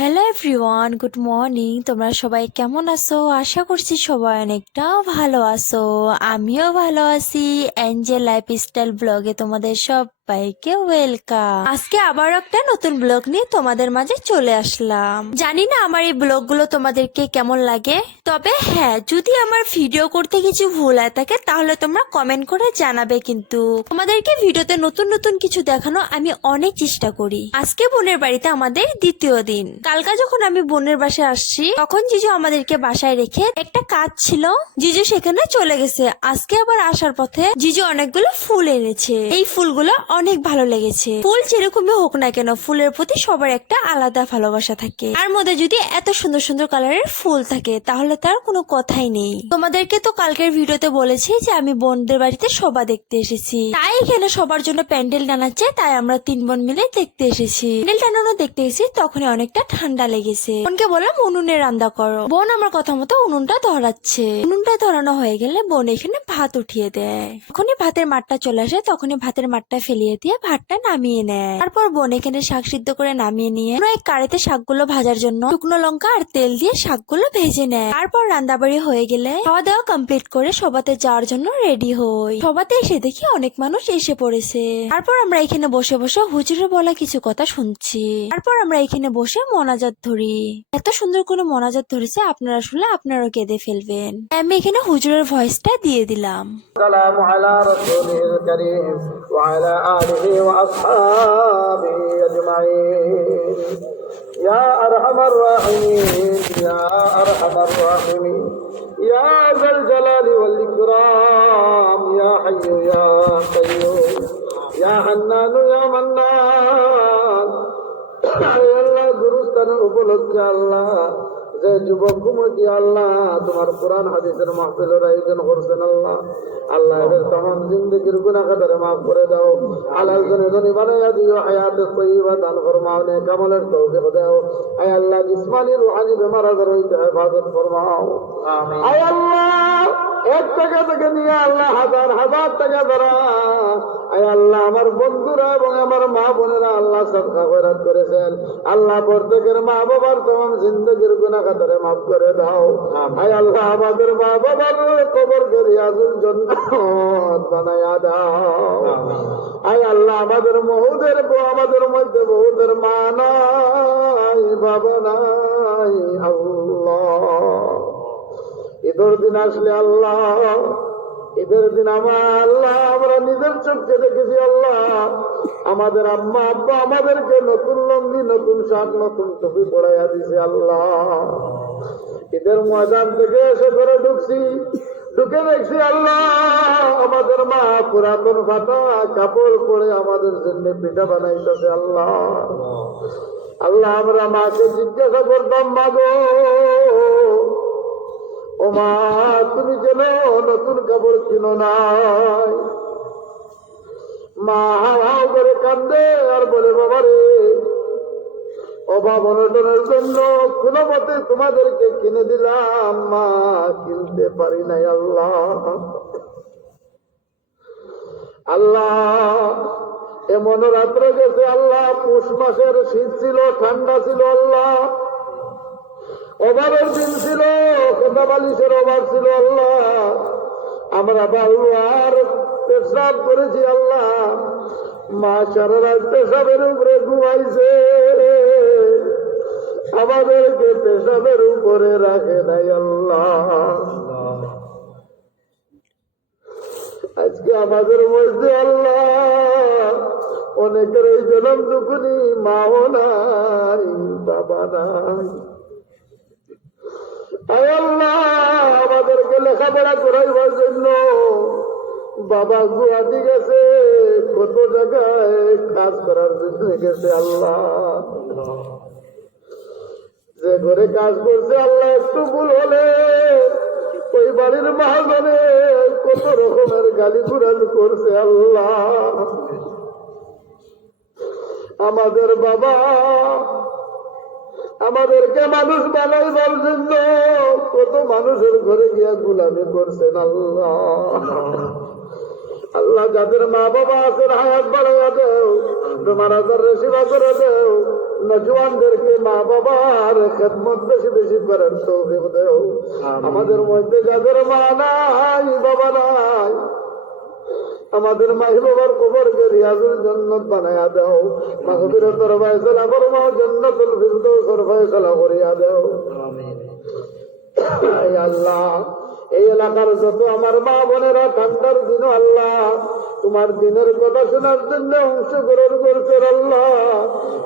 Hello everyone, good morning. তোমরা সবাই কেমন আছো? আশা করছি সবাই অনেকটা ভালো আছো। আমিও ভালো আছি। এঞ্জেল লাইফস্টাইল ব্লগে তোমাদের সবাইকে ওয়েলকাম। আজকে আবার একটা নতুন ব্লগ নিয়ে তোমাদের মাঝে চলে আসলাম। জানি না আমার এই ব্লগগুলো তোমাদেরকে কেমন লাগে, তবে হ্যাঁ, যদি আমার ভিডিও করতে কিছু ভুল হয় থাকে তাহলে তোমরা কমেন্ট করে জানাবে। কিন্তু তোমাদেরকে ভিডিওতে নতুন নতুন কিছু দেখানো আমি অনেক চেষ্টা করি। আজকে বোনের বাড়িতে আমাদের দ্বিতীয় দিন। কালকা যখন আমি বোনের বাসায় আসছি তখন জিজু আমাদেরকে বাসায় রেখে একটা কাজ ছিল, জিজু সেখানে চলে গেছে। আজকে আবার আসার পথে জিজু অনেকগুলো ফুল এনেছে। এই ফুলগুলো অনেক ভালো লেগেছে। ফুল যেরকমই হোক না কেন, ফুলের প্রতি সবার একটা আলাদা ভালোবাসা থাকে। তার মধ্যে যদি এত সুন্দর সুন্দর কালারের ফুল থাকে তাহলে তার কোনো কথাই নেই। তোমাদেরকে তো কালকের ভিডিওতে বলেছি যে আমি বোনদের বাড়িতে শোভা দেখতে এসেছি, তাই এখানে সবার জন্য প্যান্ডেল টানাচ্ছে, তাই আমরা 3 বোন মিলে দেখতে এসেছি। প্যান্ডেল টানানো দেখতে এসেছি, তখনই অনেকটা ঠান্ডা লেগেছে। বোনকে বললাম উনুনে রান্না করো। বোন আমার কথা মতো উনুনটা ধরাচ্ছে। উনুনটা ধরানো হয়ে গেলে বোন এখানে ভাত উঠিয়ে দেয়। যখনই ভাতের মাঠটা চলে আসে তখনই ভাতের মাঠটা ফেলিয়ে দিয়ে ভাতটা নামিয়ে নেয়। তারপর বোন এখানে শাক সিদ্ধ করে নামিয়ে নিয়ে এক কড়াইতে শাকগুলো ভাজার জন্য শুকনো লঙ্কা আর তেল দিয়ে শাকগুলো ভেজে নেয়। তারপর রান্নাবাড়ি হয়ে গেলে খাওয়া দাওয়া কমপ্লিট করে সবাতে যাওয়ার জন্য রেডি হই। সবাতে এসে দেখি অনেক মানুষ এসে পড়েছে। তারপর আমরা এখানে বসে বসে হুজুরের বলা কিছু কথা শুনছি। তারপর আমরা এখানে বসে মোনাজাত ধরি। এত সুন্দর করে মোনাজাত ধরেছে, আপনারা শুনলে আপনারাও কেঁদে ফেলবেন। আমি এখানে হুজুরের ভয়েসটা দিয়ে দিলাম। السلام على رسوله الكريم وعلى آله وأصحابه أجمعين يا أرحم الراحمين يا أرحم الراحمين يا ذا الجلال والإكرام يا حي يا قيوم يا حنان يا منان আল্লাহ গুরুস্থানের উপলক্ষে আল্লাহ যে যুবক কুমতি আল্লাহ তোমার কোরআন হাদিসের মাহফিলের আয়োজন করছেন আল্লাহ, আল্লাহ এদের তমাম জিন্দগির গুনাহ খাতারে মাফ করে দাও। হালাল জনে বানাইয়া দিও, হায়াতে তয়্যিবা দান ফরমাও, নেক আমলের তৌফিক দাও। আয় আল্লাহ জিসমানি রুহানি বেমার আজার হইতে হেফাজত ফরমাও। আমিন। আয় আল্লাহ 1 টাকা থেকে নিয়ে আল্লাহ হাজার হাজার টাকা দ্বারা আয় আল্লাহ আমার বন্ধুরা এবং আমার মা বোনেরা আল্লাহ সদকা খয়রাত করেছেন, আল্লাহ প্রত্যেকের মা বাবার তমাম জিন্দগির গুনাহ খাতারে মাফ করে দাও। আয় আল্লাহ আমাদের মা বাবার কবরকে রিয়াজুল জান্নাত বানায়া দাও। আয় আল্লাহ আমাদের আমাদের মধ্যে বহুদের মা নাই, বাবা নাই। আল্লাহ ঈদের দিন আসলে আল্লাহ, ঈদের দিন আমরা নিজের চোখে দেখেছি আল্লাহ, আমাদের আম্মা আব্বা আমাদেরকে নতুন লঙ্গি, নতুন শার্ট, নতুন টুপি পড়াইয়া দিছে আল্লাহ। ঈদের ময়দান থেকে এসে ঘরে ঢুকে দেখছি আল্লাহ আমাদের মা পুরাতন ফাটা কাপড় পরে আমাদের জন্য পিঠা বানাইতেছে আল্লাহ। আল্লাহ আমরা মাকে জিজ্ঞাসা করতাম, মা গো, ও মা তুমি কেন নতুন কাপড় কিনো নাই? মা হাও হাও করে কান্দে আর বলে, বাবা রে, অভাব অনটনের জন্য কোনো মতে তোমাদেরকে কিনে দিলাম, মা কিনতে পারি নাই। আল্লাহ আল্লাহ এমন রাত্র গেছে আল্লাহ, পৌষ মাসের শীত ছিল, ঠান্ডা ছিল আল্লাহ, অভাবের দিন ছিল, কথা বালিশের অভাব ছিল আল্লাহ। আমরা বাহু আর পেশাব করেছি আল্লাহ, মা সারা রাত পেশাবের উপরে ঘুমাইছে, আমাদেরকে পেশাবের উপরে রাখে নাই আল্লাহ। আজকে আমাদের মধ্যে আল্লাহ অনেকের এই জনম দুকুনি মাও নাই, বাবা নাই। আয় আল্লাহ আমাদেরকে লেখাপড়া করাইবার জন্য বাবা গুয়াহাটি গেছে, কত জায়গায় কাজ করার জন্য গেছে আল্লাহ। যে ঘরে কাজ করছে আল্লাহ একটু ভুল হলে ওই বাড়ির মহাজনে কত রকমের গালি গুরাজ করছে আল্লাহ। আমাদের বাবা আমাদেরকে মানুষ বানাইবার জন্য কত মানুষের ঘরে গিয়া গুলামি করছেন আল্লাহ। আল্লাহ যাদের মা বাবা আছেন হায়াত বাড়াইয়া দেও, তোমার আজার সেবা করে দেও, নজওয়ানদেরকে মা বাবার খেদমত বেশি বেশি করার তৌফিক দাও। আমাদের মধ্যে যাদের মা নাই বাবা নাই, আমাদের মাহি বাবার কবরকে রিয়াজুল জান্নাত বানায়া দাও। মাগফিরাতের ফয়সালা ফরমাও, জান্নাতুল ফিরদাউসের ফয়সালা করিয়া দাও। আয় আল্লাহ, এই এলাকার যত আমার মা বোনেরা ঠান্ডার দিন আল্লাহ তোমার দিনের কথা শোনার জন্য অংশগ্রহণ করছে আল্লাহ,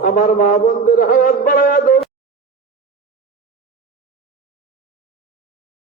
আমার মা বোনদের হায়াত বাড়ায়া দাও,